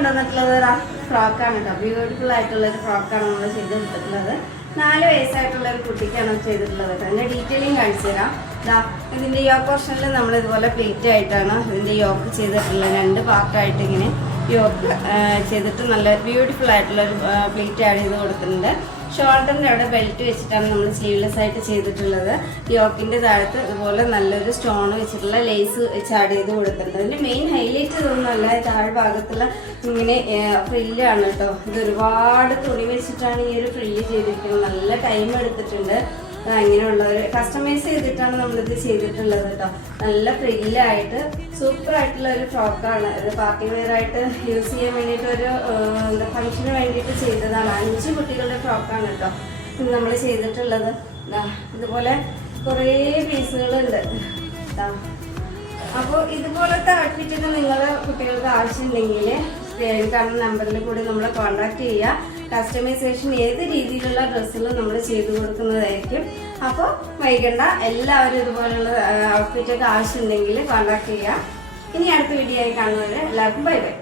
കൊണ്ടുവന്നിട്ടുള്ളത് ഫ്രോക്കാണ് കേട്ടോ. ബ്യൂട്ടിഫുൾ ആയിട്ടുള്ള ഒരു ഫ്രോക്കാണ് നമ്മൾ ചെയ്തെടുത്തിട്ടുള്ളത്. 4 വയസ്സായിട്ടുള്ള ഒരു കുട്ടിക്കാണ് ചെയ്തിട്ടുള്ളത്. അതിന്റെ ഡീറ്റെയിലിംഗ് കാണിച്ചു തരാം. ഇതിന്റെ യോക്ക് പോർഷനിൽ നമ്മൾ ഇതുപോലെ പ്ലേറ്റ് ആയിട്ടാണ് ഇതിന്റെ യോക്ക് ചെയ്തിട്ടുള്ളത്. 2 പാർട്ടായിട്ട് ഇങ്ങനെ യോക്ക് ചെയ്തിട്ട് നല്ല ബ്യൂട്ടിഫുൾ ആയിട്ടുള്ള ഒരു പ്ലേറ്റ് ആഡ് ചെയ്ത് കൊടുത്തിട്ടുണ്ട്. ഷോൾഡറിൻ്റെ അവിടെ ബെൽറ്റ് വെച്ചിട്ടാണ് നമ്മൾ സ്ലീവ്ലെസ് ആയിട്ട് ചെയ്തിട്ടുള്ളത്. യോക്കിൻ്റെ താഴത്ത് ഇതുപോലെ നല്ലൊരു സ്റ്റോൺ വെച്ചിട്ടുള്ള ലേസ് വെച്ച് ആഡ് ചെയ്ത് കൊടുത്തിട്ടുണ്ട്. അതിൻ്റെ മെയിൻ ഹൈലൈറ്റ് ഇതൊന്നുമല്ല, താഴെ ഭാഗത്തുള്ള ഇങ്ങനെ ഫ്രില്ലാണ് കേട്ടോ. ഇത് ഒരുപാട് തുണി വെച്ചിട്ടാണ് ഈ ഒരു ഫ്രില്ല് ചെയ്തിരിക്കുന്നത്. നല്ല ടൈം എടുത്തിട്ടുണ്ട്. ഇങ്ങനെയുള്ള ഒരു കസ്റ്റമൈസ് ചെയ്തിട്ടാണ് നമ്മളിത് ചെയ്തിട്ടുള്ളത് കേട്ടോ. നല്ല ഫ്രില്ലായിട്ട് സൂപ്പർ ആയിട്ടുള്ള ഒരു ഫ്രോക്കാണ് ഇത്. പാർട്ടി വെയർ ആയിട്ട് യൂസ് ചെയ്യാൻ വേണ്ടിയിട്ട് ഒരു ഫംഗ്ഷന് വേണ്ടിയിട്ട് ചെയ്തതാണ്. 5 കുട്ടികളുടെ ഫ്രോക്കാണ് കേട്ടോ ഇത് നമ്മൾ ചെയ്തിട്ടുള്ളത്. ഇതുപോലെ കുറേ പീസുകളുണ്ട്. അപ്പോൾ ഇതുപോലത്തെ ഔട്ട്ഫിറ്റിന് നിങ്ങൾ കുട്ടികൾക്ക് ആവശ്യമുണ്ടെങ്കിൽ കാണുന്ന നമ്പറിൽ കൂടി നമ്മളെ കോൺടാക്ട് ചെയ്യുക. കസ്റ്റമൈസേഷൻ ഏത് രീതിയിലുള്ള ഡ്രസ്സുകളും നമ്മൾ ചെയ്തു കൊടുക്കുന്നതായിരിക്കും. അപ്പോൾ വൈകണ്ട, എല്ലാവരും ഇതുപോലുള്ള ഔട്ട്ഫിറ്റൊക്കെ ആവശ്യമുണ്ടെങ്കിൽ കോൺടാക്ട് ചെയ്യുക. ഇനി അടുത്ത വീഡിയോ ആയി കാണുന്നവരെ എല്ലാവർക്കും ബൈ ബൈ.